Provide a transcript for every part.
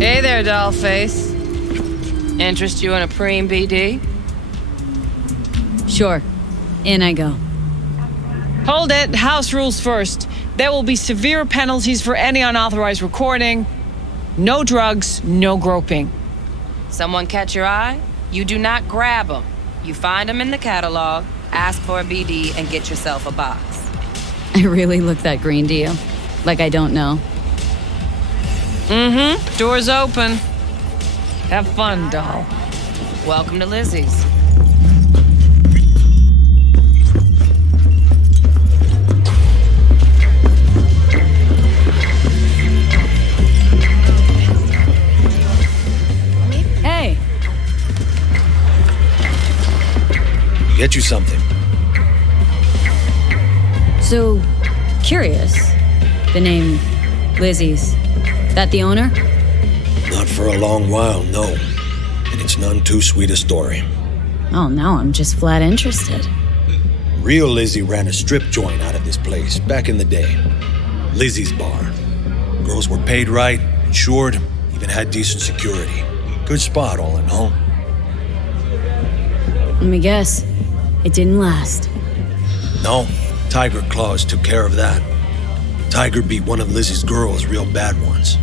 Hey there, dollface. Interest you in a preem BD? Sure. In I go. Hold it. House rules first. There will be severe penalties for any unauthorized recording. No drugs, no groping. Someone catch your eye? You do not grab them. You find them in the catalog, ask for a BD, and get yourself a box. I really look that green to you. Like I don't know. Mm-hmm. Door's open. Have fun, doll. Welcome to Lizzie's. Hey. Get you something. So, curious. The name Lizzie's. That the owner? Not for a long while, no. And it's none too sweet a story. Oh, now I'm just flat interested. Real Lizzie ran a strip joint out of this place back in the day. Lizzie's Bar. Girls were paid right, insured, even had decent security. Good spot, all in all. Let me guess. It didn't last. No, Tiger Claws took care of that. Tiger beat one of Lizzie's girls real bad once.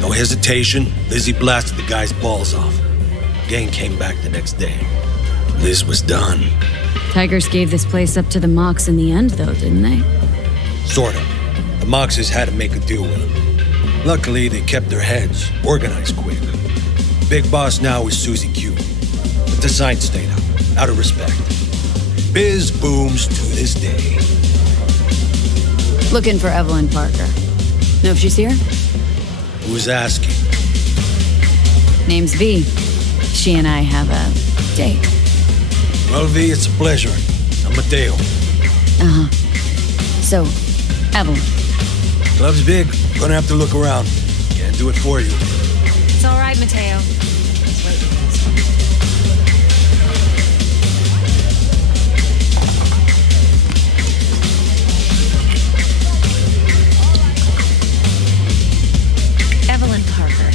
No hesitation, Lizzie blasted the guy's balls off. Gang came back the next day. Liz was done. Tigers gave this place up to the Mox in the end, though, didn't they? Sort of. The Moxes had to make a deal with them. Luckily, they kept their heads, organized quick. Big boss now is Susie Q. But the sign stayed up, out of respect. Biz booms to this day. Looking for Evelyn Parker. Know if she's here? Who's asking? Name's V. She and I have a date. Well, V, it's a pleasure. I'm Mateo. Uh-huh. So, Evelyn. Club's big. Gonna have to look around. Can't do it for you. It's all right, Mateo. Just wait for this one. Evelyn Parker.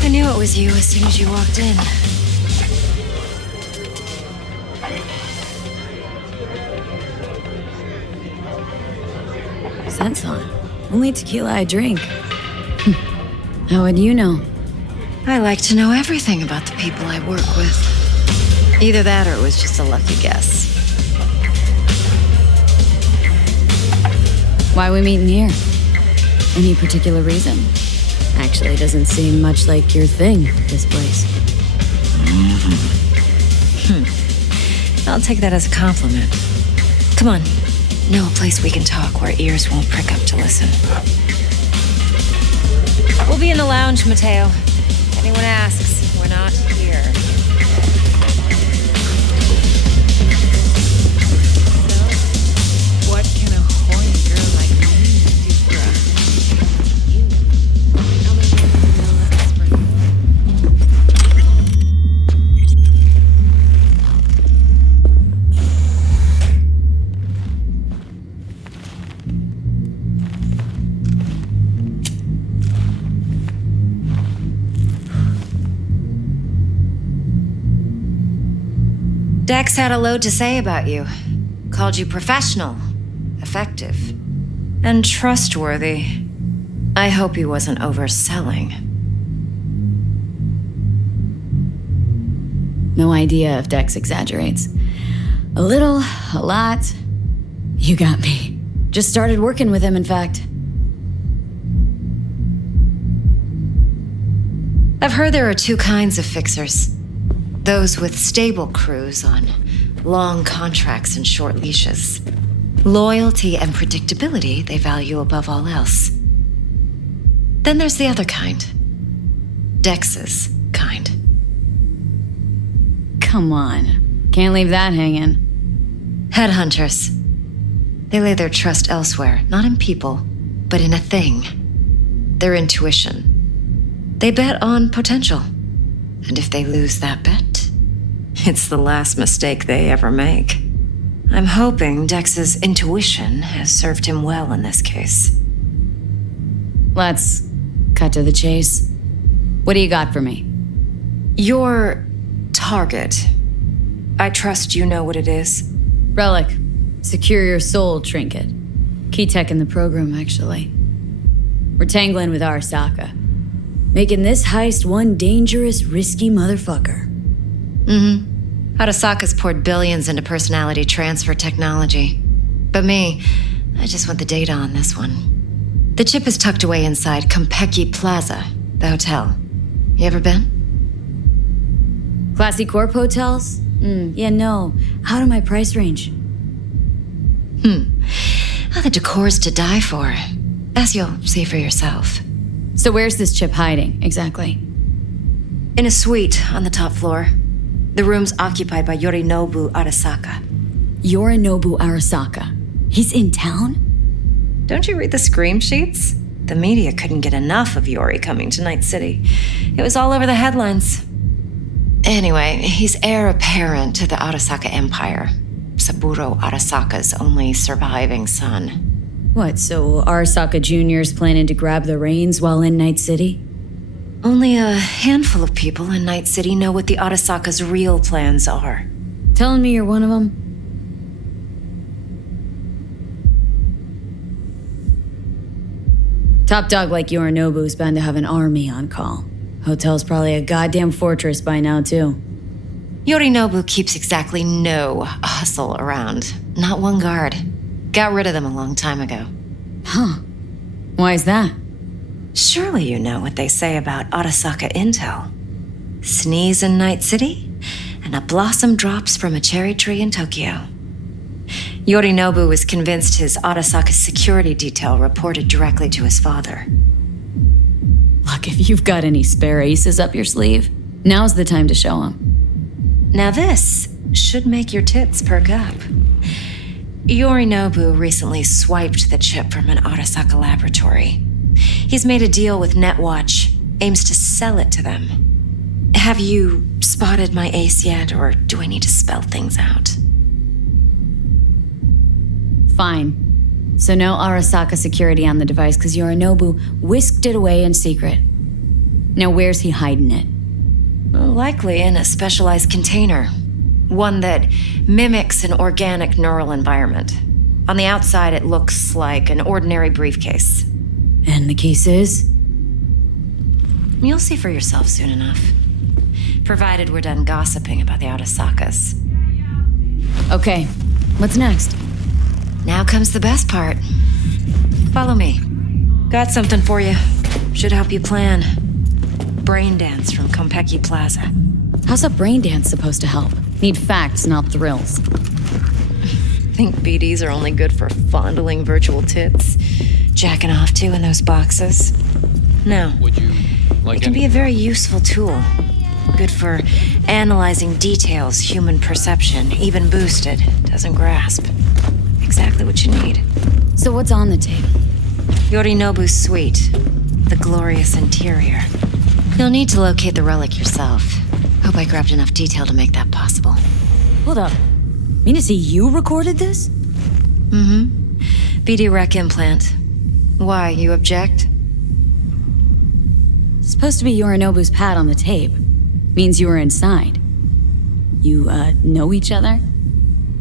I knew it was you as soon as you walked in. Scent's on. Only tequila I drink. How would you know? I like to know everything about the people I work with. Either that or it was just a lucky guess. Why we meeting here? Any particular reason? Actually, doesn't seem much like your thing, this place. I'll take that as a compliment. Come on. Know a place we can talk where ears won't prick up to listen. We'll be in the lounge, Mateo. If anyone asks, we're not here. What can a horny girl like me do for Dex had a load to say about you. Called you professional, effective, and trustworthy. I hope he wasn't overselling. No idea if Dex exaggerates. A little, a lot. You got me. Just started working with him, in fact. I've heard there are two kinds of fixers. Those with stable crews on long contracts and short leashes. Loyalty and predictability they value above all else. Then there's the other kind. Dex's kind. Come on. Can't leave that hanging. Headhunters. They lay their trust elsewhere, not in people, but in a thing. Their intuition. They bet on potential. And if they lose that bet, it's the last mistake they ever make. I'm hoping Dex's intuition has served him well in this case. Let's cut to the chase. What do you got for me? Your target. I trust you know what it is. Relic. Secure your soul trinket. Key tech in the program, actually. We're tangling with Arasaka. Making this heist one dangerous, risky motherfucker. Arasaka's poured billions into personality transfer technology. But me, I just want the data on this one. The chip is tucked away inside Kompeki Plaza, the hotel. You ever been? Classy corp hotels? Yeah, no. Out of my price range. Oh, the decor's to die for, as you'll see for yourself. So where's this chip hiding, exactly? In a suite on the top floor. The room's occupied by Yorinobu Arasaka. Yorinobu Arasaka. He's in town? Don't you read the scream sheets? The media couldn't get enough of Yori coming to Night City. It was all over the headlines. Anyway, he's heir apparent to the Arasaka Empire. Saburo Arasaka's only surviving son. What, so Arasaka Jr.'s planning to grab the reins while in Night City? Only a handful of people in Night City know what the Arasaka's real plans are. Telling me you're one of them? Top dog like Yorinobu's bound to have an army on call. Hotel's probably a goddamn fortress by now, too. Yorinobu keeps exactly no hustle around. Not one guard. Got rid of them a long time ago. Huh. Why is that? Surely you know what they say about Arasaka intel. Sneeze in Night City, and a blossom drops from a cherry tree in Tokyo. Yorinobu was convinced his Arasaka security detail reported directly to his father. Look, if you've got any spare aces up your sleeve, now's the time to show them. Now this should make your tits perk up. Yorinobu recently swiped the chip from an Arasaka laboratory. He's made a deal with Netwatch, aims to sell it to them. Have you spotted my ace yet, or do I need to spell things out? Fine. So no Arasaka security on the device because Yorinobu whisked it away in secret. Now where's he hiding it? Likely in a specialized container. One that mimics an organic neural environment. On the outside, it looks like an ordinary briefcase. And the case is? You'll see for yourself soon enough. Provided we're done gossiping about the Arasakas. Okay, what's next? Now comes the best part. Follow me. Got something for you. Should help you plan. Brain dance from Konpeki Plaza. How's a brain dance supposed to help? Need facts, not thrills. Think BDs are only good for fondling virtual tits? Jacking off to in those boxes? No. Would you like It can be a very useful tool. Good for analyzing details human perception, even boosted, doesn't grasp. Exactly what you need. So what's on the tape? Yorinobu's suite. The glorious interior. You'll need to locate the relic yourself. Hope I grabbed enough detail to make that possible. Hold up. Mean to say you recorded this? BD rec implant. Why, you object? It's supposed to be Yorinobu's pad on the tape. Means you were inside. You, know each other?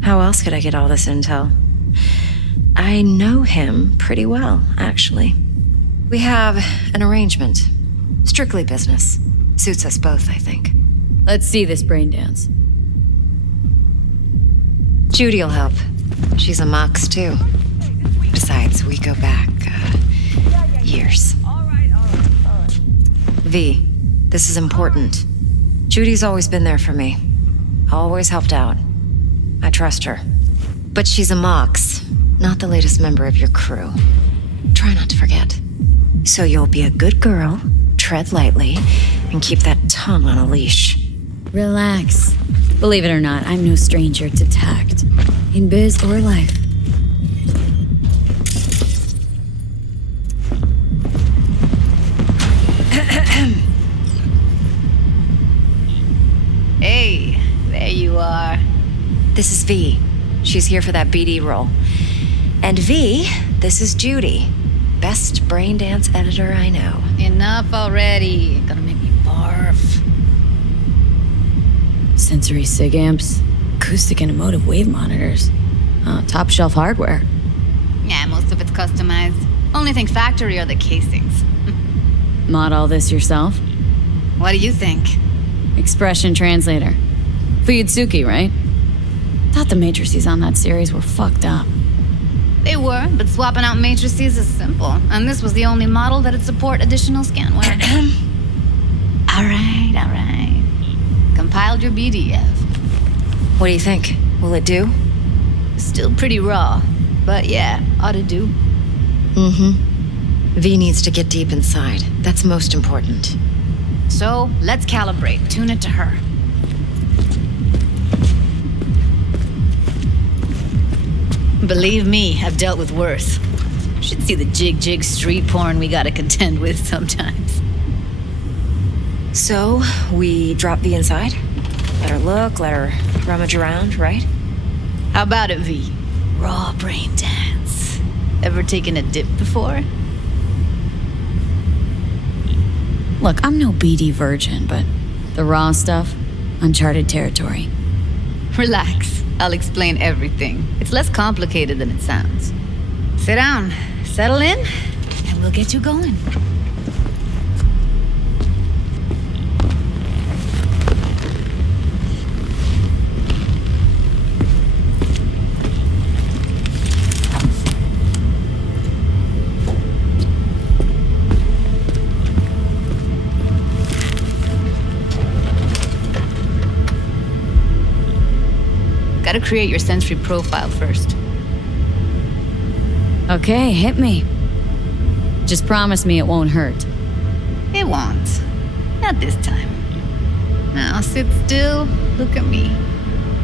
How else could I get all this intel? I know him pretty well, actually. We have an arrangement. Strictly business. Suits us both, I think. Let's see this brain dance. Judy'll help. She's a Mox, too. Besides, we go back, years. V, this is important. Judy's always been there for me. Always helped out. I trust her. But she's a Mox, not the latest member of your crew. Try not to forget. So you'll be a good girl, tread lightly, and keep that tongue on a leash. Relax. Believe it or not, I'm no stranger to tact. In biz or life. Hey, there you are. This is V. She's here for that BD role. And V, this is Judy. Best brain dance editor I know. Enough already. Gonna make me barf. Sensory SIG amps, acoustic and emotive wave monitors. Top shelf hardware. Yeah, most of it's customized. Only thing factory are the casings. Mod all this yourself? What do you think? Expression translator. Fuyutsuki, right? Thought the matrices on that series were fucked up. They were, but swapping out matrices is simple. And this was the only model that'd support additional scanware. all right. Compiled your BDF. What do you think? Will it do? Still pretty raw, but yeah, ought to do. V needs to get deep inside. That's most important. So, let's calibrate. Tune it to her. Believe me, I've dealt with worse. Should see the jig street porn we gotta contend with sometimes. So, we drop V inside? Let her look, let her rummage around, right? How about it, V? Raw brain dance. Ever taken a dip before? Look, I'm no BD virgin, but the raw stuff, uncharted territory. Relax. I'll explain everything. It's less complicated than it sounds. Sit down, settle in, and we'll get you going. Gotta create your sensory profile first. Okay, hit me. Just promise me it won't hurt. It won't. Not this time. Now sit still, look at me.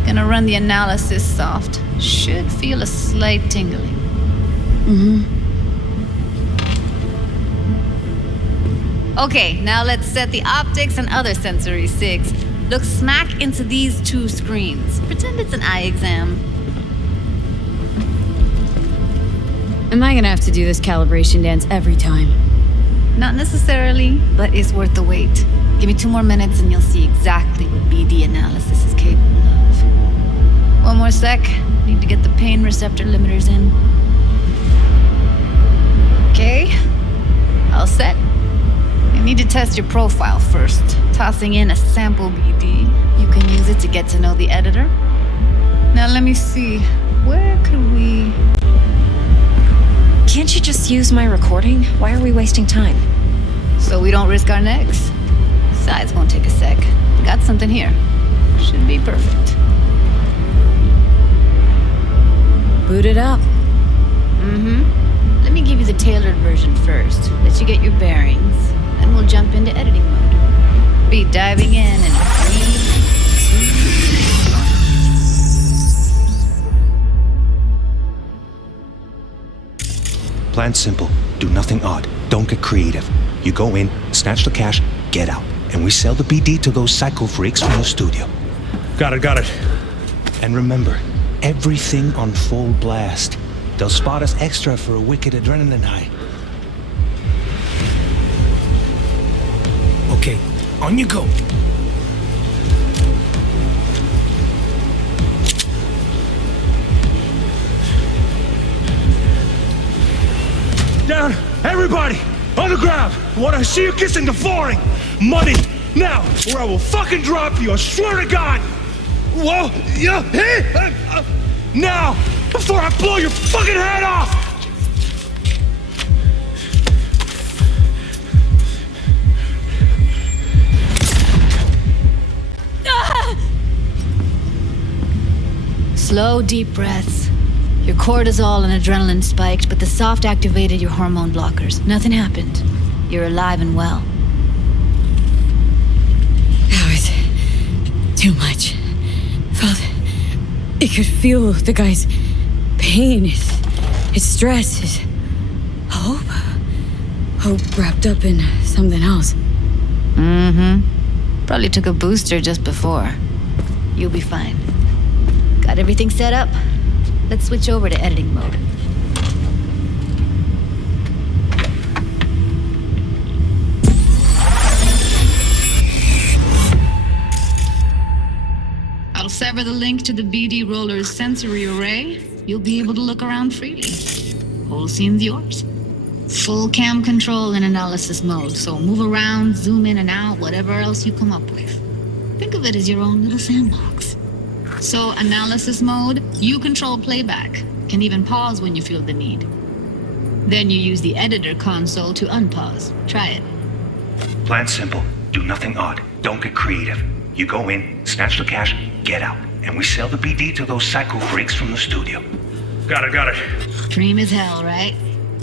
Gonna run the analysis soft. Should feel a slight tingling. Okay, now let's set the optics and other sensory SIGs. Look smack into these two screens. Pretend it's an eye exam. Am I gonna have to do this calibration dance every time? Not necessarily, but it's worth the wait. Give me 2 more minutes and you'll see exactly what BD analysis is capable of. 1 more sec. Need to get the pain receptor limiters in. Okay. Need to test your profile first. Tossing in a sample BD. You can use it to get to know the editor. Now let me see. Where could we... Can't you just use my recording? Why are we wasting time? So we don't risk our necks. Besides, won't take a sec. Got something here. Should be perfect. Boot it up. Let me give you the tailored version first. Let you get your bearings. Then we'll jump into editing mode. Be diving in and... Plan simple. Do nothing odd. Don't get creative. You go in, snatch the cash, get out. And we sell the BD to those psycho freaks from the studio. Got it. And remember, everything on full blast. They'll spot us extra for a wicked adrenaline high. Okay, on you go. Down, everybody! On the ground! What I see you kissing the flooring! Money! Now, or I will fucking drop you, I swear to God! Whoa! Yeah! Hey! Now! Before I blow your fucking head off! Slow, deep breaths. Your cortisol and adrenaline spiked, but the soft activated your hormone blockers. Nothing happened. You're alive and well. That was too much. I could feel the guy's pain, his stress, his hope. Hope wrapped up in something else. Probably took a booster just before. You'll be fine. Got everything set up? Let's switch over to editing mode. I'll sever the link to the BD roller's sensory array. You'll be able to look around freely. Whole scene's yours. Full cam control in analysis mode, so move around, zoom in and out, whatever else you come up with. Think of it as your own little sandbox. So, analysis mode, you control playback. Can even pause when you feel the need. Then you use the editor console to unpause. Try it. Plan simple. Do nothing odd. Don't get creative. You go in, snatch the cash, get out. And we sell the BD to those psycho freaks from the studio. Got it. Dream as hell, right?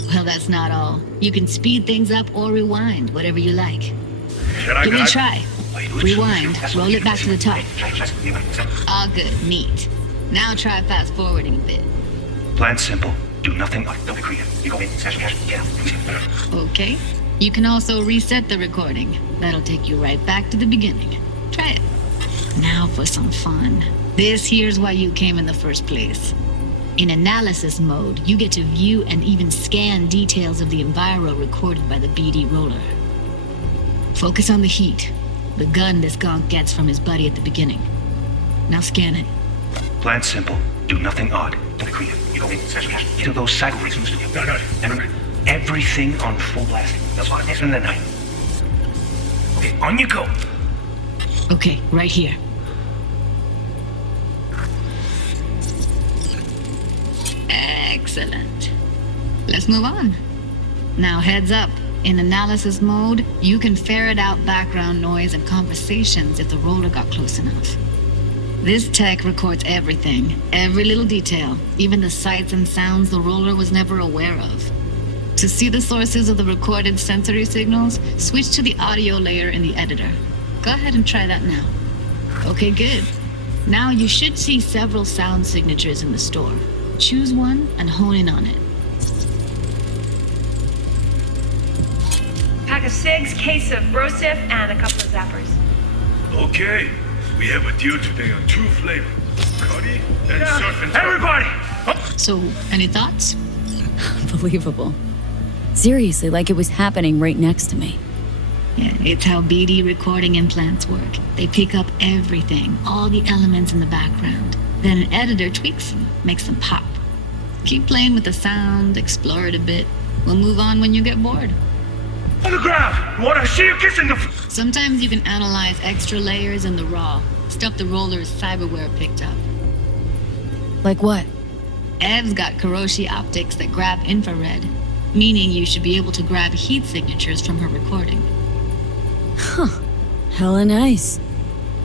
Well, that's not all. You can speed things up or rewind, whatever you like. Give it a try. Rewind. Roll it back to the top. All good. Neat. Now try fast forwarding a bit. Plan simple. Do nothing odd. Don't get creative. You go in, snatch the cash, get out. Okay. You can also reset the recording. That'll take you right back to the beginning. Try it. Now for some fun. This here's why you came in the first place. In analysis mode, you get to view and even scan details of the enviro recorded by the BD roller. Focus on the heat, the gun this gonk gets from his buddy at the beginning. Now scan it. Plan simple. Do nothing odd. Don't get creative. You go in, snatch the cash, get to those psycho freaks from the studio. Got it. And remember, everything on full blast. That's why it's in the night. Okay, on you go. Okay, right here. Excellent. Let's move on. Now heads up. In analysis mode, you can ferret out background noise and conversations if the roller got close enough. This tech records everything, every little detail, even the sights and sounds the roller was never aware of. To see the sources of the recorded sensory signals, switch to the audio layer in the editor. Go ahead and try that now. Okay, good. Now you should see several sound signatures in the store. Choose one and hone in on it. Pack of cigs, case of brosif, and a couple of zappers. Okay, we have a deal today on two flavors. Cuddy and surf and Everybody! So, any thoughts? Unbelievable. Seriously, like it was happening right next to me. Yeah, it's how BD recording implants work. They pick up everything, all the elements in the background. Then an editor tweaks them, makes them pop. Keep playing with the sound, explore it a bit. We'll move on when you get bored. On the ground! Wanna see you kissing the Sometimes you can analyze extra layers in the raw. Stuff the roller's cyberware picked up. Like what? Ev's got Kiroshi optics that grab infrared, meaning you should be able to grab heat signatures from her recording. Hella nice.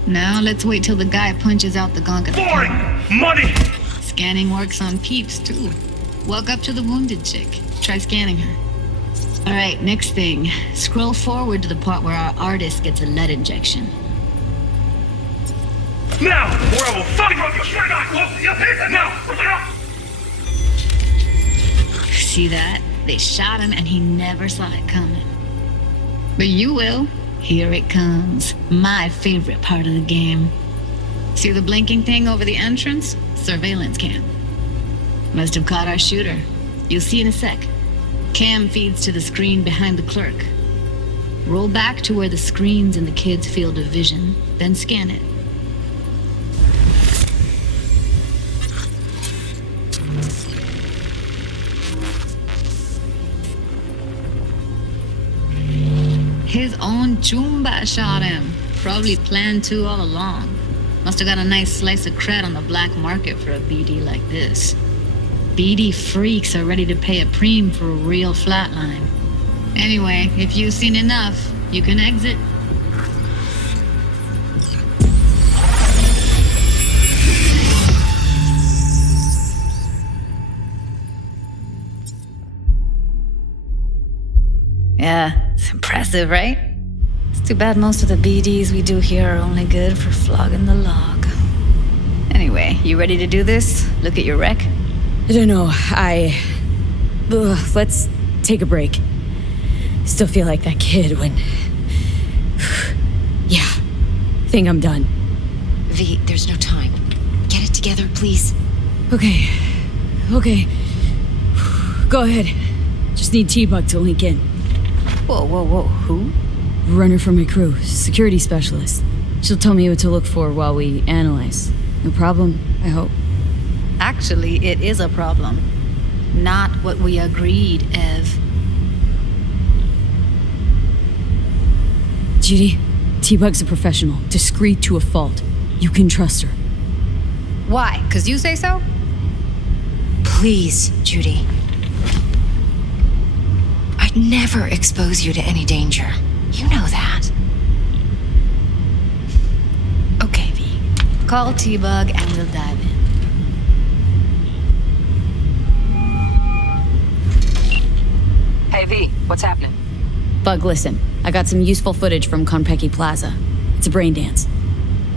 Now let's wait till the guy punches out the gong at the boring! camera. Money! Scanning works on peeps, too. Walk up to the wounded chick. Try scanning her. Alright, next thing. Scroll forward to the part where our artist gets a lead injection. Now! Or I will fucking rub your shirt on! Now! See that? They shot him and he never saw it coming. But you will. Here it comes. My favorite part of the game. See the blinking thing over the entrance? Surveillance cam. Must have caught our shooter. You'll see in a sec. Cam feeds to the screen behind the clerk. Roll back to where the screen's in the kid's field of vision, then scan it. His own Chumba shot him. Probably planned to all along. Must have got a nice slice of cred on the black market for a BD like this. BD freaks are ready to pay a preem for a real flatline. Anyway, if you've seen enough, you can exit. Yeah, it's impressive, right? It's too bad most of the BDs we do here are only good for flogging the log. Anyway, you ready to do this? Look at your rec? I don't know, let's take a break. Still feel like that kid when... Yeah, think I'm done. V, there's no time. Get it together, please. Okay. Go ahead. Just need T-Bug to link in. Whoa, who? Runner from my crew, security specialist. She'll tell me what to look for while we analyze. No problem, I hope. Actually, it is a problem. Not what we agreed, Ev. Judy, T-Bug's a professional, discreet to a fault. You can trust her. Why? 'Cause you say so? Please, Judy. I'd never expose you to any danger. You know that. Okay, V. Call T-Bug and we'll dive in. Hey, V, what's happening? Bug, listen. I got some useful footage from Konpeki Plaza. It's a brain dance.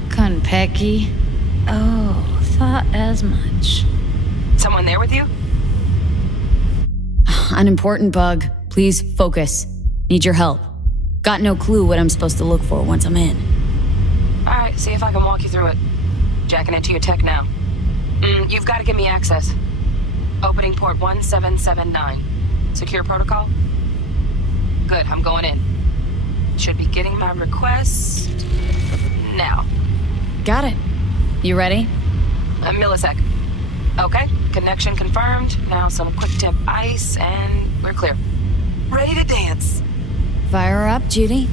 Konpeki? Oh, thought as much. Someone there with you? Unimportant, Bug. Please focus. Need your help. Got no clue what I'm supposed to look for once I'm in. Alright, see if I can walk you through it. Jacking into your tech now. You've got to give me access. Opening port 1779. Secure protocol? Good, I'm going in. Should be getting my request now. Got it. You ready? A millisec. Okay, connection confirmed. Now some quick tip ice and we're clear. Ready to dance. Fire her up, Judy.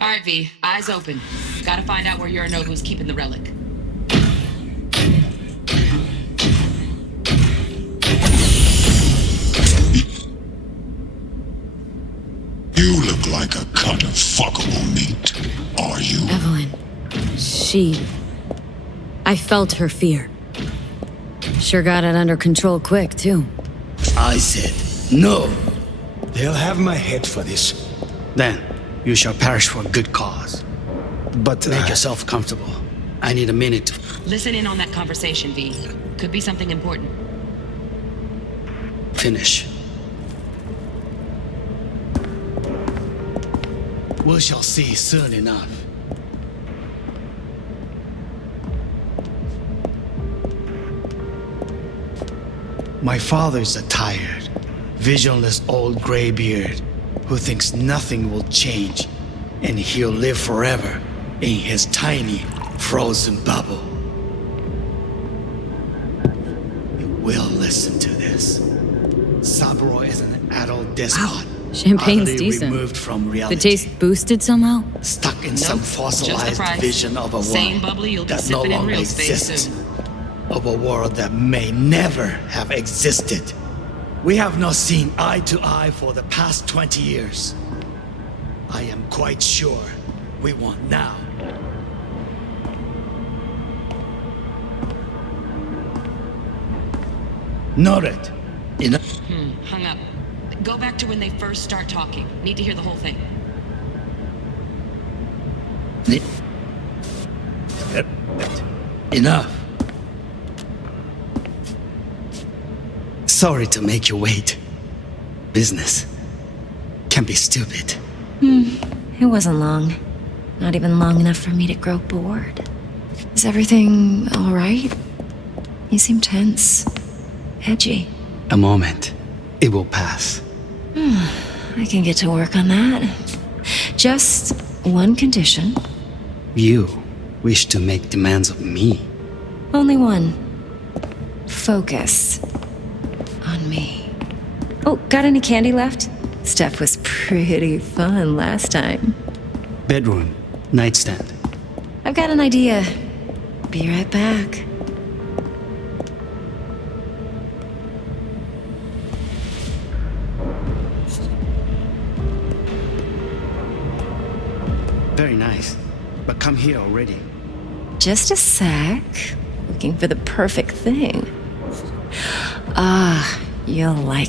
Alright, V, eyes open. Gotta find out where Yorinobu's keeping the relic. You look like a cut of fuckable meat. Are you? Evelyn. I felt her fear. Sure got it under control quick, too. I said no. They'll have my head for this. Then you shall perish for a good cause. But make yourself comfortable. I need a minute to... Listen in on that conversation, V. Could be something important. finish. We shall see soon enough. My father's a tired, visionless old graybeard who thinks nothing will change and he'll live forever in his tiny, frozen bubble. You will listen to this. Saburo is an adult despot. Champagne's utterly decent. removed from reality. The taste boosted somehow? Stuck in some fossilized vision of a Same world bubbly you'll be that no sipping in longer real space exists. soon. Of a world that may never have existed. We have not seen eye to eye for the past 20 years. I am quite sure we want now. Noted. Hung up. Go back to when they first start talking. Need to hear the whole thing. Enough. Sorry to make you wait. Business can be stupid. It wasn't long. Not even long enough for me to grow bored. Is everything all right? You seem tense. Edgy. A moment. It will pass. I can get to work on that. Just one condition. You wish to make demands of me. Only one. Focus on me. Oh, got any candy left? Stuff was pretty fun last time. Bedroom. Nightstand. I've got an idea. Be right back. Very nice. But come here already. Just a sec. Looking for the perfect thing. You'll like.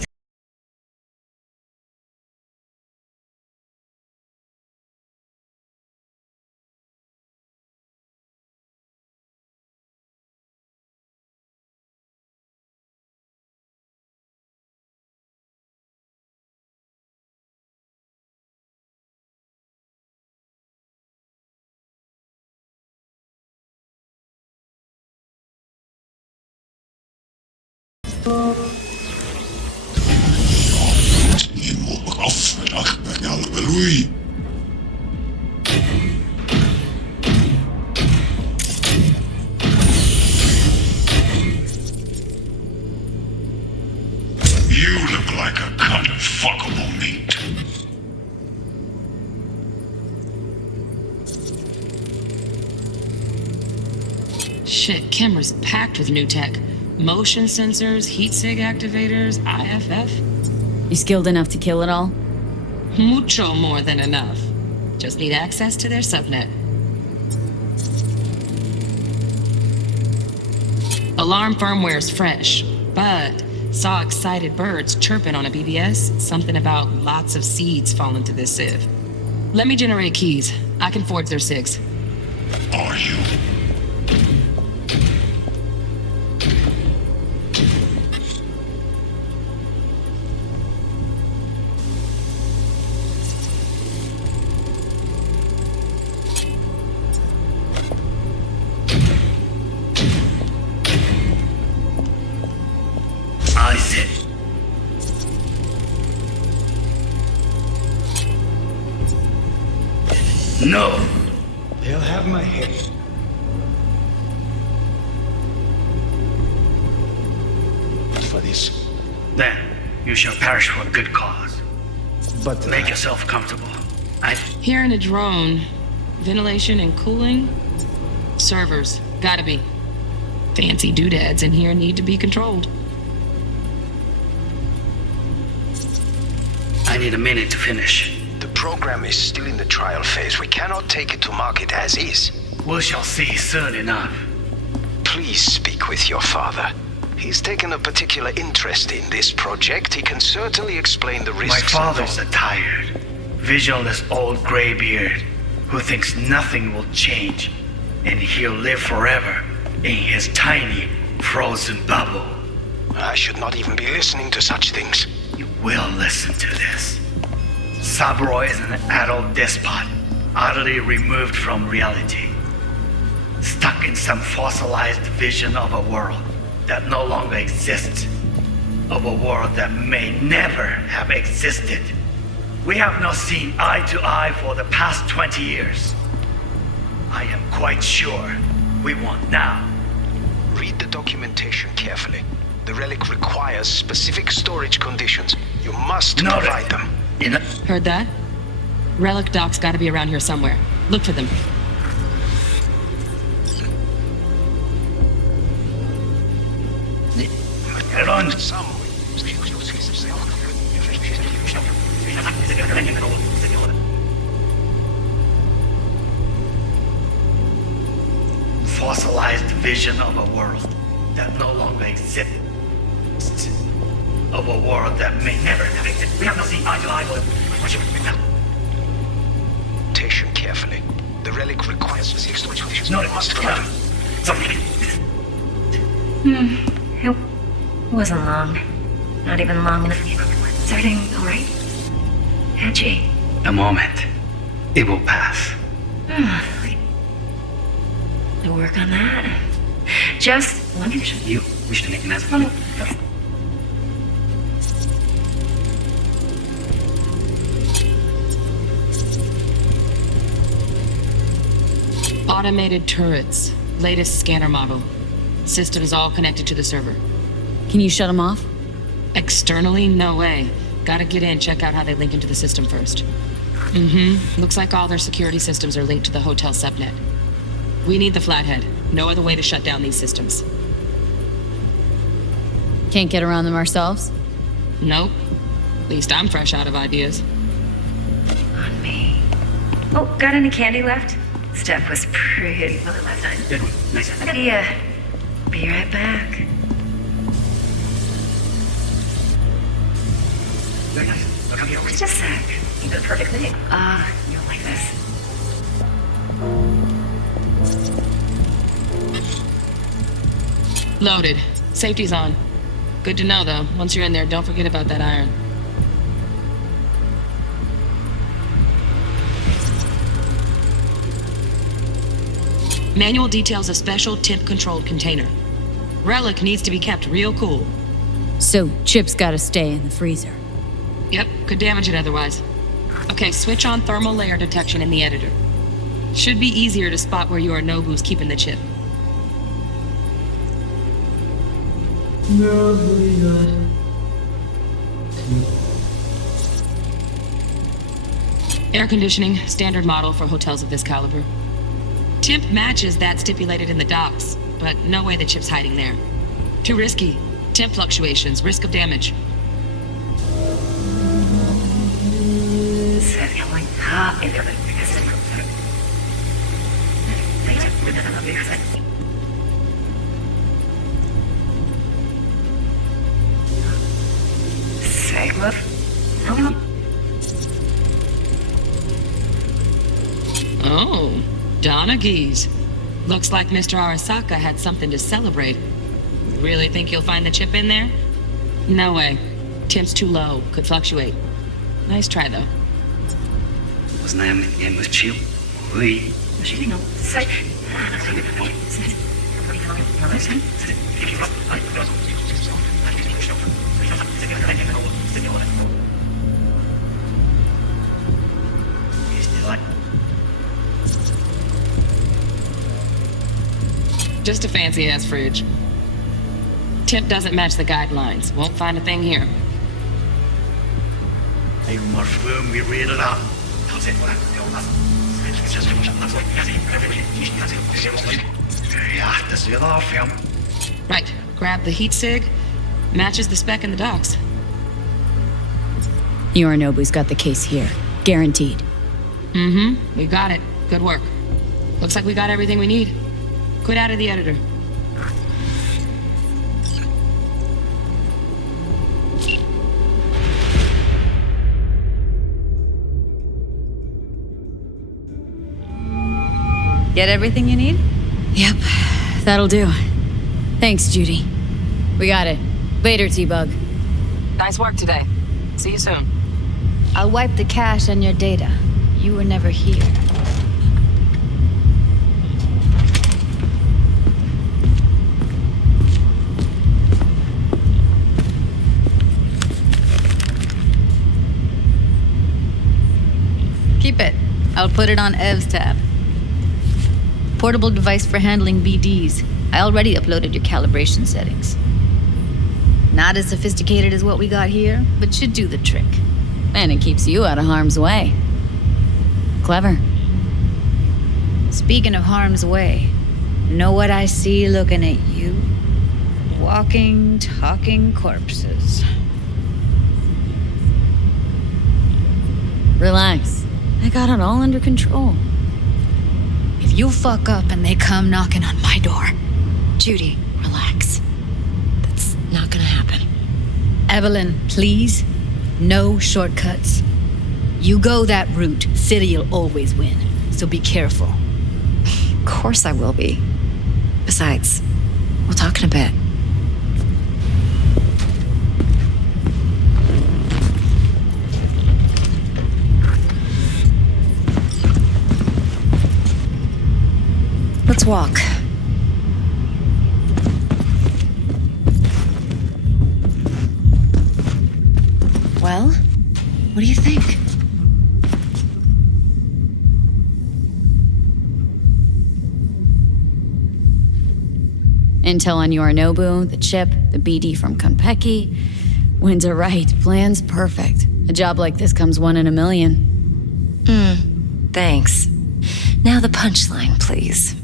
You look like a cut of fuckable meat. Shit, camera's packed with new tech. Motion sensors, heat sig activators, IFF. You skilled enough to kill it all? Mucho more than enough. Just need access to their subnet. Alarm firmware's fresh, but saw excited birds chirping on a BBS. Something about lots of seeds falling to this sieve. Let me generate keys. I can forge their SIGs. Are you? I said. No. They'll have my head. For this. Then you shall perish for a good cause. But make yourself comfortable. Here in a drone, ventilation and cooling, servers, gotta be. Fancy doodads in here need to be controlled. I need a minute to finish. The program is still in the trial phase. We cannot take it to market as is. We shall see soon enough. Please speak with your father. He's taken a particular interest in this project. He can certainly explain the risks. My father's a tired, visionless old graybeard who thinks nothing will change and he'll live forever in his tiny, frozen bubble. I should not even be listening to such things. You will listen to this. Saburo is an adult despot, utterly removed from reality. Stuck in some fossilized vision of a world that no longer exists. of a world that may never have existed. We have not seen eye to eye for the past 20 years. I am quite sure we want now. Read the documentation carefully. The relic requires specific storage conditions. You must provide them. Heard that? Relic doc's gotta be around here somewhere. Look for them. Get on. Fossilized vision of a world that no longer exists. Of a world that may never have existed. We have not seen eye to eye Documentation carefully. The relic requires specific storage conditions. No, You must provide them. It wasn't long. Not even long enough. Is everything alright? Edgy. A moment. It will pass. To work on that. Just one condition. You wish to make an answer? No. Automated turrets. Latest scanner model. Systems all connected to the server. Can you shut them off? Externally, no way. Gotta get in, check out how they link into the system first. Looks like all their security systems are linked to the hotel subnet. We need the flathead. No other way to shut down these systems. Can't get around them ourselves? Nope. At least I'm fresh out of ideas. On me. Oh, got any candy left? Steph was pretty well last time. Good one. Nice. Be right back. Very nice. I'll come here. Just a sec. You did the perfect thing. You'll like this. Loaded. Safety's on. Good to know, though. Once you're in there, don't forget about that iron. Manual details a special temp-controlled container. Relic needs to be kept real cool. So, Chip's gotta stay in the freezer. Yep, could damage it otherwise. Okay, switch on thermal layer detection in the editor. Should be easier to spot where your Nobu's keeping the chip. Air conditioning, standard model for hotels of this caliber. Temp matches that stipulated in the docs, but no way the chip's hiding there. Too risky. Temp fluctuations, risk of damage. Oh, Donna Geese. Looks like Mr. Arasaka had something to celebrate. Really think you'll find the chip in there? No way. Temp's too low. Could fluctuate. Nice try, though. Just a fancy-ass fridge. Temp doesn't match the guidelines. Won't find a thing here. Right. Grab the heat sig. Matches the spec in the docs. Yorinobu's got the case here. Guaranteed. We got it. Good work. Looks like we got everything we need. Quit out of the editor. Get everything you need? Yep, that'll do. Thanks, Judy. We got it. Later, T-Bug. Nice work today. See you soon. I'll wipe the cache on your data. You were never here. I'll put it on Ev's tab. Portable device for handling BDs. I already uploaded your calibration settings. Not as sophisticated as what we got here, but should do the trick. And it keeps you out of harm's way. Clever. Speaking of harm's way, know what I see looking at you? Walking, talking corpses. Relax. I got it all under control. If you fuck up and they come knocking on my door... Judy, relax. That's not gonna happen. Evelyn, please. No shortcuts. You go that route, City'll always win. So be careful. Of course I will be. Besides, we'll talk in a bit. Let's walk. Well, what do you think? Intel on Yorinobu, the chip, the BD from Konpeki. Winds right, plan's perfect. A job like this comes 1 in a million. Thanks. Now the punchline, please.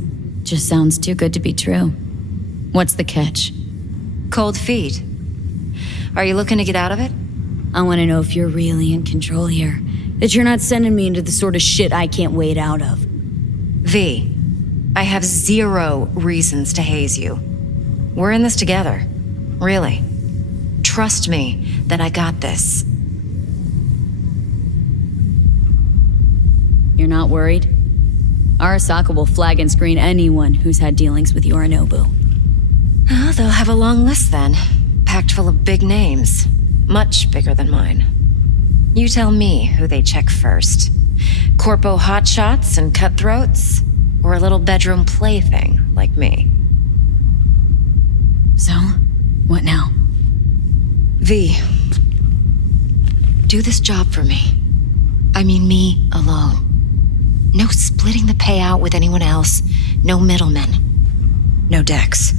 Just sounds too good to be true. What's the catch? Cold feet. Are you looking to get out of it? I want to know if you're really in control here. That you're not sending me into the sort of shit I can't wade out of. V, I have 0 reasons to haze you. We're in this together. Really. Trust me that I got this. You're not worried? Arasaka will flag and screen anyone who's had dealings with Yorinobu. Oh, they'll have a long list then. Packed full of big names. Much bigger than mine. You tell me who they check first. Corpo hotshots and cutthroats? Or a little bedroom plaything like me? So, what now? V, do this job for me. I mean me alone. No splitting the payout with anyone else. No middlemen. No Dex.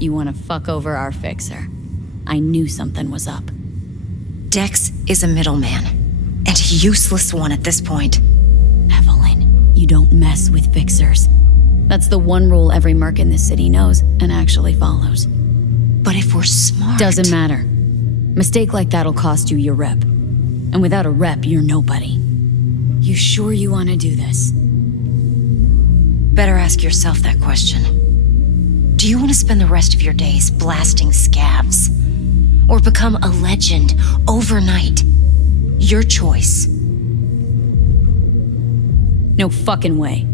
You want to fuck over our fixer. I knew something was up. Dex is a middleman. And a useless one at this point. Evelyn, you don't mess with fixers. That's the one rule every merc in this city knows and actually follows. But if we're smart... Doesn't matter. Mistake like that'll cost you your rep. And without a rep, you're nobody. You sure you want to do this? Better ask yourself that question. Do you want to spend the rest of your days blasting scavs? Or become a legend overnight? Your choice. No fucking way.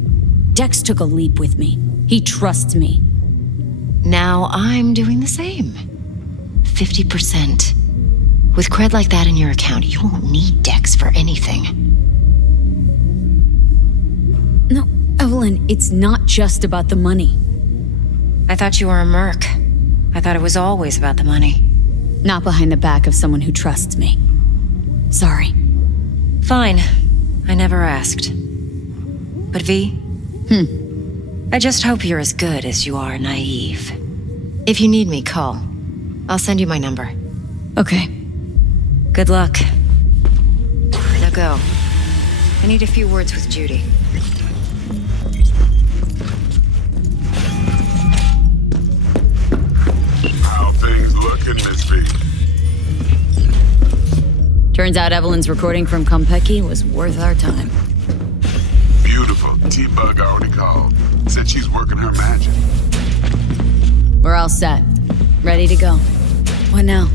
Dex took a leap with me. He trusts me. Now I'm doing the same. 50%. With cred like that in your account, you won't need Dex for anything. No, Evelyn, it's not just about the money. I thought you were a merc. I thought it was always about the money. Not behind the back of someone who trusts me. Sorry. Fine. I never asked. But V? I just hope you're as good as you are naive. If you need me, call. I'll send you my number. Okay. Good luck. Now go. I need a few words with Judy. How things looking, Miss V? Turns out Evelyn's recording from Konpeki was worth our time. Beautiful. T-Bug already called. Said she's working her magic. We're all set. Ready to go. What now?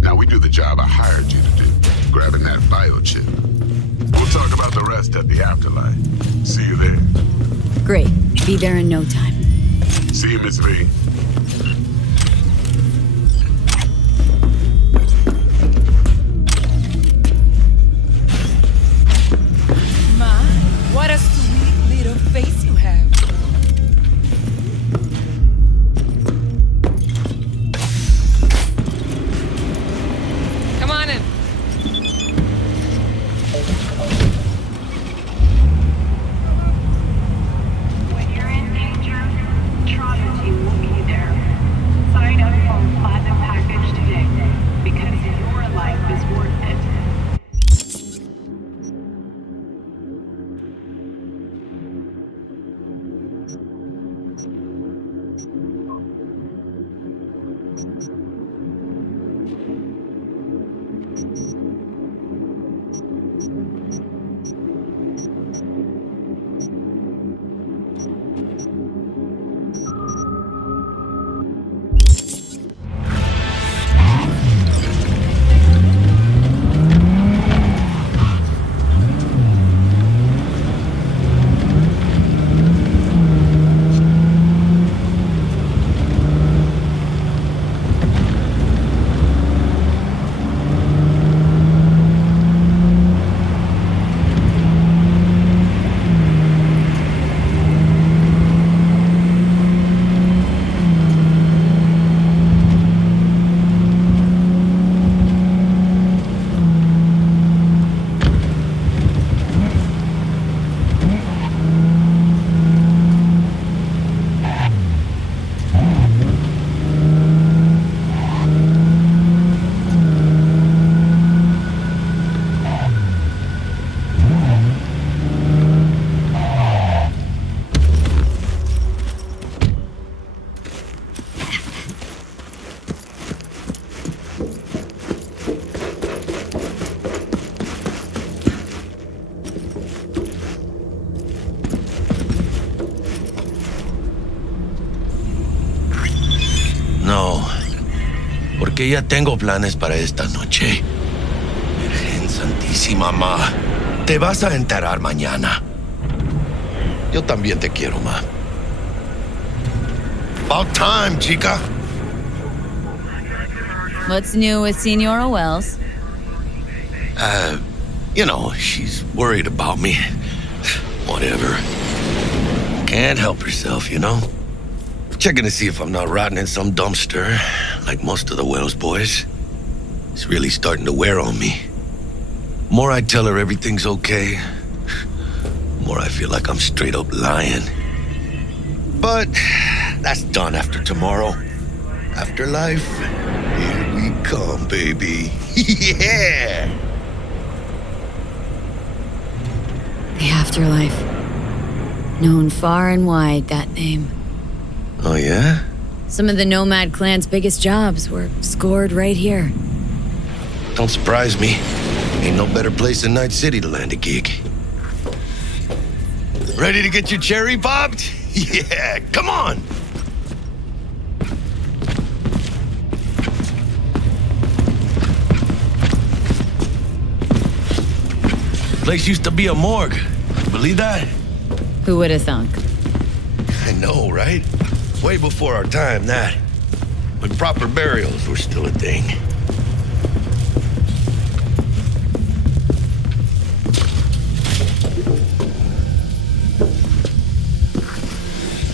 Now we do the job I hired you to do. Grabbing that biochip. We'll talk about the rest at the afterlife. See you there. Great. Be there in no time. See you, Miss V. What a sweet little face you have. Come on que ya tengo planes para esta noche. Virgen Santísima, ma. Te vas a enterar mañana. Yo también te quiero, ma. About time, chica. What's new with Senora Wells? She's worried about me. Whatever. Can't help herself, Checking to see if I'm not rotting in some dumpster, like most of the Wells boys. It's really starting to wear on me. More I tell her everything's okay, more I feel like I'm straight up lying. But that's done after tomorrow. Afterlife, here we come, baby. Yeah! The afterlife. Known far and wide, that name. Oh, yeah? Some of the Nomad clan's biggest jobs were scored right here. Don't surprise me. Ain't no better place than Night City to land a gig. Ready to get your cherry popped? Yeah, come on! Place used to be a morgue. Believe that? Who would have thunk? I know, right? Way before our time, that. When proper burials were still a thing.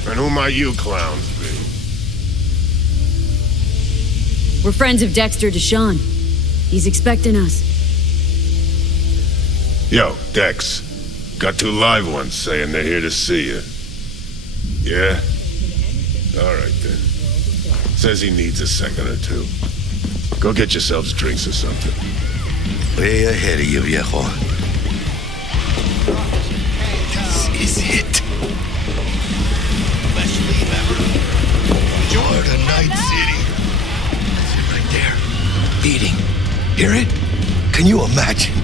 And who might you clowns be? We're friends of Dexter Deshawn. He's expecting us. Yo, Dex. Got two live ones saying they're here to see you. Yeah? All right, then. Says he needs a second or two. Go get yourselves drinks or something. Way ahead of you, viejo. This is it. Best leave ever. You're the Night City. That's it right there. Beating. Hear it? Can you imagine?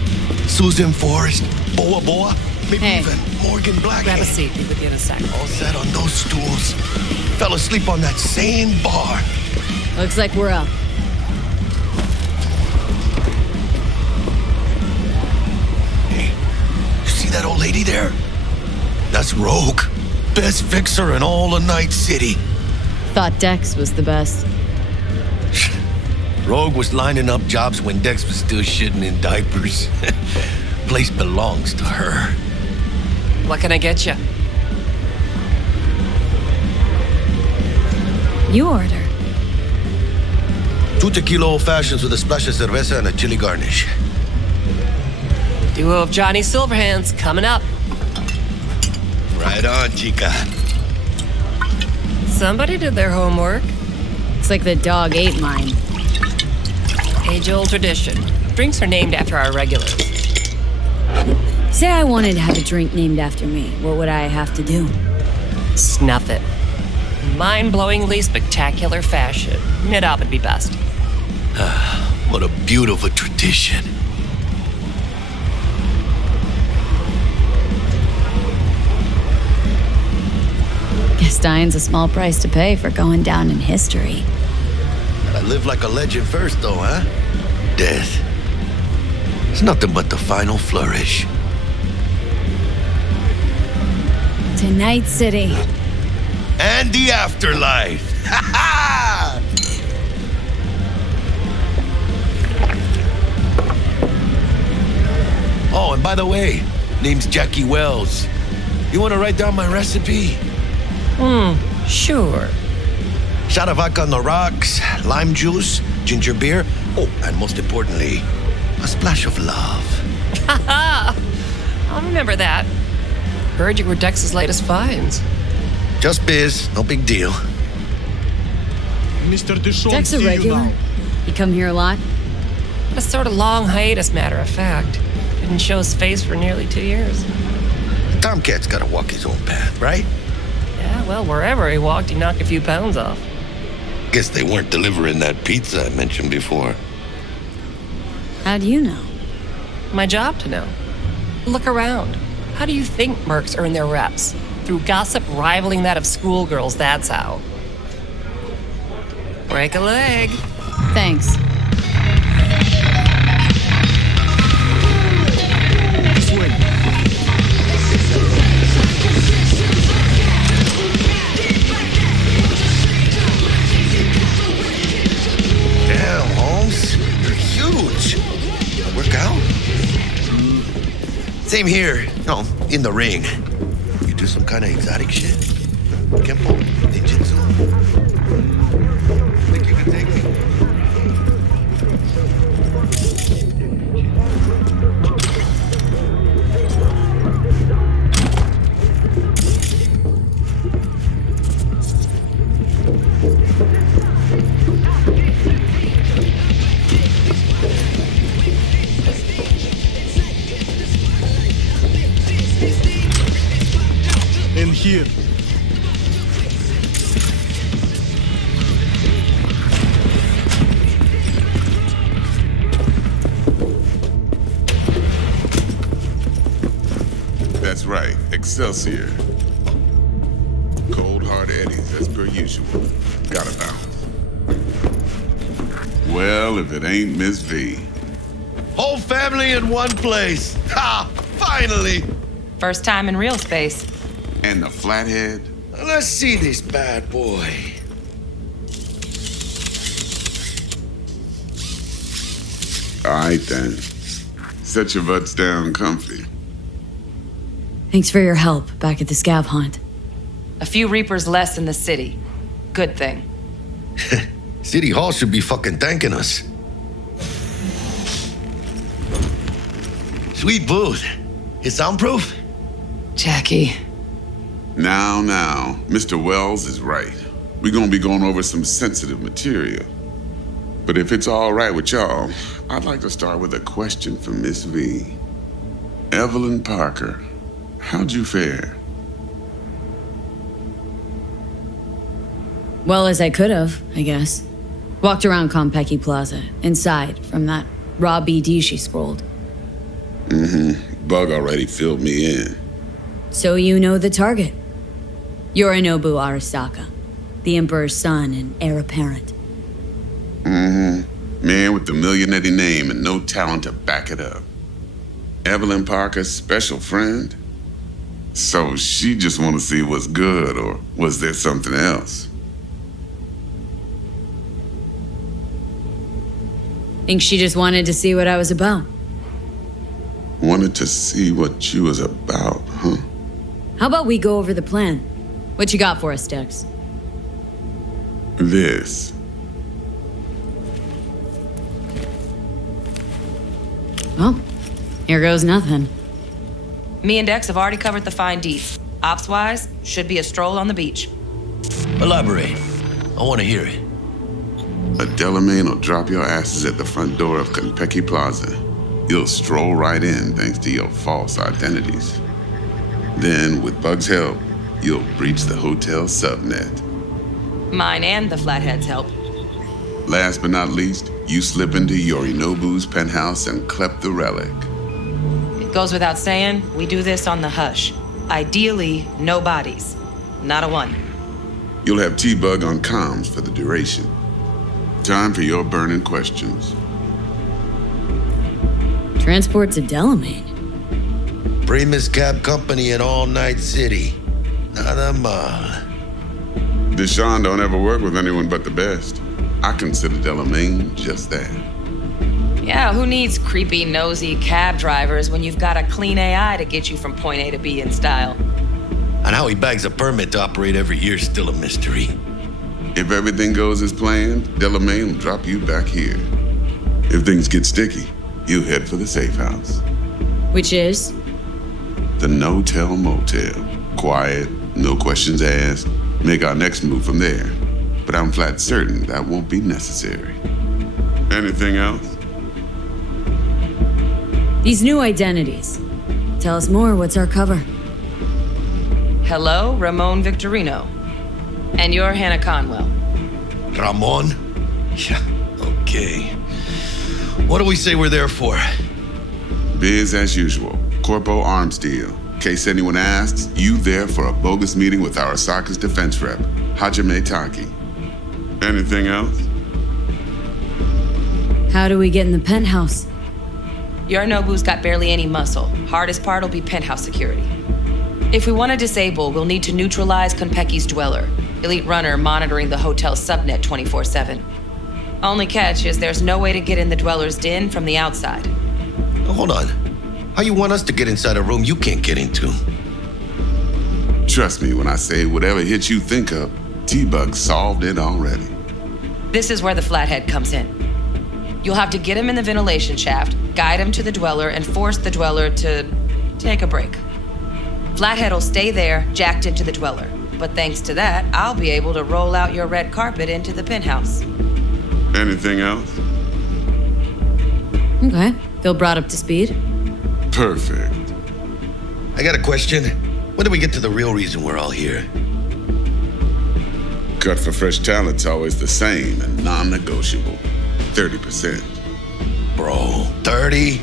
Susan Forrest, Boa Boa, maybe even Morgan Blackhand. Grab a seat. Be with you in a sec. All sat on those stools. Fell asleep on that same bar. Looks like we're up. Hey, you see that old lady there? That's Rogue. Best fixer in all of Night City. Thought Dex was the best. Rogue was lining up jobs when Dex was still shitting in diapers. Place belongs to her. What can I get you? You order. 2 tequila old fashions with a splash of cerveza and a chili garnish. Duo of Johnny Silverhands coming up. Right on, chica. Somebody did their homework. It's like the dog ate mine. Age-old tradition. Drinks are named after our regulars. Say I wanted to have a drink named after me. What would I have to do? Snuff it. Mind-blowingly spectacular fashion. Mid-op would be best. What a beautiful tradition. Guess dying's a small price to pay for going down in history. I live like a legend first, though, huh? Death. It's nothing but the final flourish. To Night City. And the afterlife. Ha ha! Oh, and by the way, name's Jackie Wells. You want to write down my recipe? Sure. Shot of vodka on the rocks, lime juice, ginger beer. Oh, and most importantly, a splash of love. Haha! I'll remember that. Heard you were Dex's latest finds. Just biz, no big deal. Mr. Deshawn, Dex a regular? You come here a lot? A sort of long hiatus, matter of fact. Didn't show his face for nearly 2 years. Tomcat's gotta walk his own path, right? Yeah, well, wherever he walked, he knocked a few pounds off. Guess they weren't delivering that pizza I mentioned before. How do you know? My job to know. Look around. How do you think mercs earn their reps? Through gossip rivaling that of schoolgirls, that's how. Break a leg. Thanks. Damn, Holmes. You're huge. Work out? Same here. No, in the ring. You do some kind of exotic shit? Kempo? Ninjutsu? Think you can take me? In here. That's right, Excelsior. Cold hard eddies, as per usual. Gotta bounce. Well, if it ain't Miss V. Whole family in one place. Ha! Finally! First time in real space. And the flathead? Let's see this bad boy. All right, then. Set your butts down comfy. Thanks for your help back at the scav hunt. A few Reapers less in the city. Good thing. City Hall should be fucking thanking us. Sweet booth. It's soundproof? Jackie. Now, Mr. Wells is right. We're gonna be going over some sensitive material. But if it's all right with y'all, I'd like to start with a question for Miss V. Evelyn Parker, how'd you fare? Well as I could have, I guess. Walked around Konpeki Plaza, inside, from that raw BD she scrolled. Bug already filled me in. So you know the target. Yorinobu Arasaka, the Emperor's son and heir apparent. Man with the millionaire name and no talent to back it up. Evelyn Parker's special friend? So she just want to see what's good, or was there something else? Think she just wanted to see what I was about. Wanted to see what you was about, huh? How about we go over the plan? What you got for us, Dex? This. Well, here goes nothing. Me and Dex have already covered the fine deets. Ops-wise, should be a stroll on the beach. Elaborate. I want to hear it. A Delamain will drop your asses at the front door of Konpeki Plaza. You'll stroll right in thanks to your false identities. Then, with Bug's help, you'll breach the hotel subnet. Mine and the Flathead's help. Last but not least, you slip into Yorinobu's penthouse and clep the relic. It goes without saying, we do this on the hush. Ideally, no bodies. Not a one. You'll have T-Bug on comms for the duration. Time for your burning questions. Transport to Delamain. Primus Cab Company in All Night City. Nada mal. Deshaun don't ever work with anyone but the best. I consider Delamain just that. Yeah, who needs creepy, nosy cab drivers when you've got a clean AI to get you from point A to B in style? And how he bags a permit to operate every year is still a mystery. If everything goes as planned, Delamain will drop you back here. If things get sticky, you head for the safe house. Which is? The no-tell motel. Quiet, no questions asked. Make our next move from there. But I'm flat certain that won't be necessary. Anything else? These new identities. Tell us more, what's our cover? Hello, Ramon Victorino. And you're Hannah Conwell. Ramon? Yeah, okay. What do we say we're there for? Biz as usual. Corpo arms deal. In case anyone asks, you there for a bogus meeting with Arasaka's defense rep, Hajime Taki. Anything else? How do we get in the penthouse? Yorinobu's got barely any muscle. Hardest part will be penthouse security. If we want to disable, we'll need to neutralize Konpeki's dweller, elite runner monitoring the hotel's subnet 24/7. Only catch is there's no way to get in the dweller's den from the outside. Hold on. How you want us to get inside a room you can't get into? Trust me when I say whatever hit you think of, T-Bug solved it already. This is where the flathead comes in. You'll have to get him in the ventilation shaft, guide him to the dweller, and force the dweller to take a break. Flathead will stay there, jacked into the dweller. But thanks to that, I'll be able to roll out your red carpet into the penthouse. Anything else? Okay. Feel brought up to speed? Perfect. I got a question. When do we get to the real reason we're all here? Cut for fresh talent's always the same and non-negotiable. 30%. Bro, 30?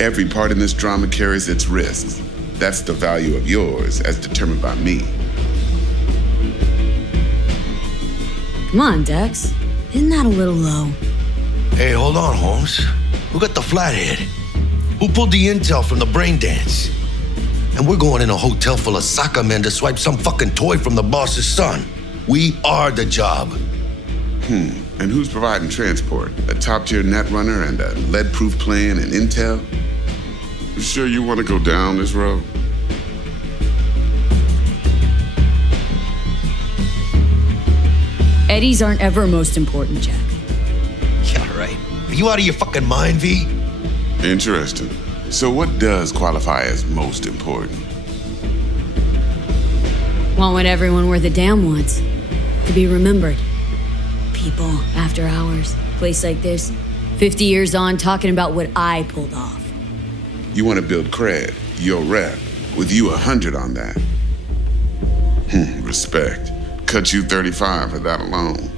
Every part in this drama carries its risks. That's the value of yours, as determined by me. Come on, Dex. Isn't that a little low? Hey, hold on, Holmes. Who got the flathead? Who pulled the intel from the brain dance? And we're going in a hotel full of soccer men to swipe some fucking toy from the boss's son. We are the job. And who's providing transport? A top-tier netrunner and a lead-proof plan and intel? You sure you want to go down this road? Eddies aren't ever most important, Jack. Yeah, right. Are you out of your fucking mind, V? Interesting. So what does qualify as most important? Want what everyone worth a damn wants. To be remembered. People, after hours, place like this. 50 years on, talking about what I pulled off. You want to build cred, your rep, with you 100 on that. Respect. Cut you 35 for that alone.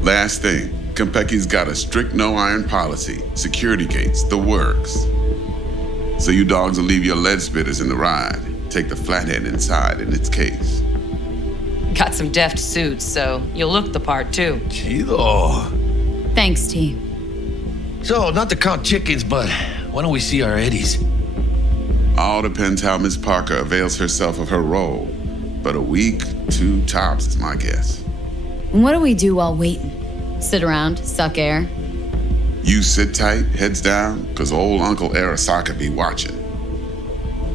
Last thing, Konpeki's got a strict no-iron policy, security gates, the works. So you dogs will leave your lead spitters in the ride. Take the flathead inside in its case. Got some deft suits, so you'll look the part too. Chido. Thanks, T. So, not to count chickens, but why don't we see our Eddies? All depends how Miss Parker avails herself of her role. But a week, 2 tops is my guess. And what do we do while waiting? Sit around, suck air? You sit tight, heads down, cause old Uncle Arasaka be watching.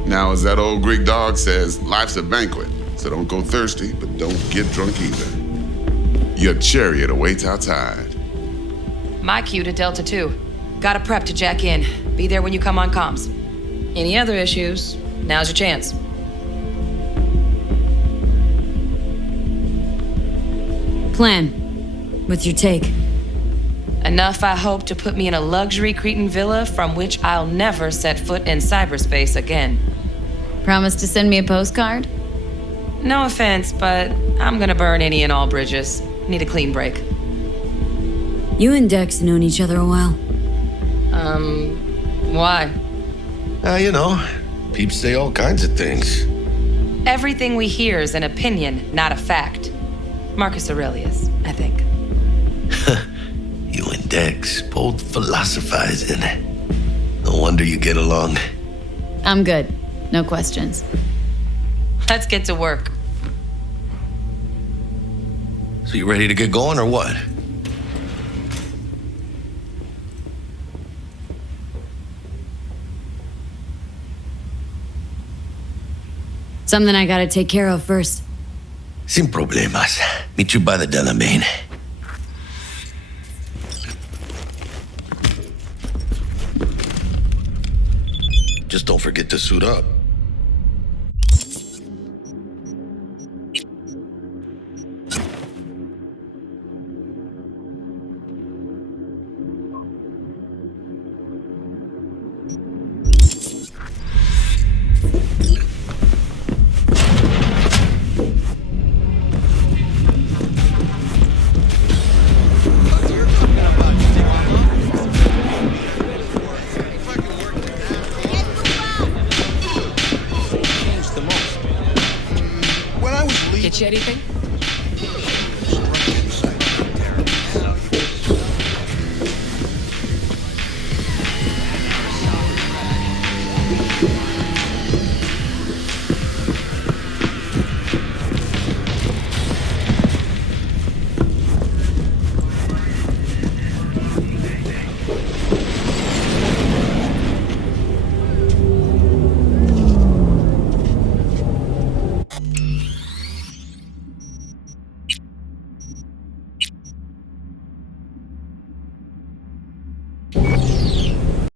Now, as that old Greek dog says, life's a banquet, so don't go thirsty, but don't get drunk either. Your chariot awaits outside. My cue to Delta 2. Gotta prep to jack in. Be there when you come on comms. Any other issues, now's your chance. Plan. What's your take? Enough, I hope, to put me in a luxury Cretan villa from which I'll never set foot in cyberspace again. Promise to send me a postcard? No offense, but I'm gonna burn any and all bridges. Need a clean break. You and Dex known each other a while. Why? You know, peeps say all kinds of things. Everything we hear is an opinion, not a fact. Marcus Aurelius, I think. You and Dex both philosophizing. No wonder you get along. I'm good. No questions. Let's get to work. So you ready to get going or what? Something I gotta take care of first. Sin problemas. Meet you by the Delamain. Just don't forget to suit up. Get you anything?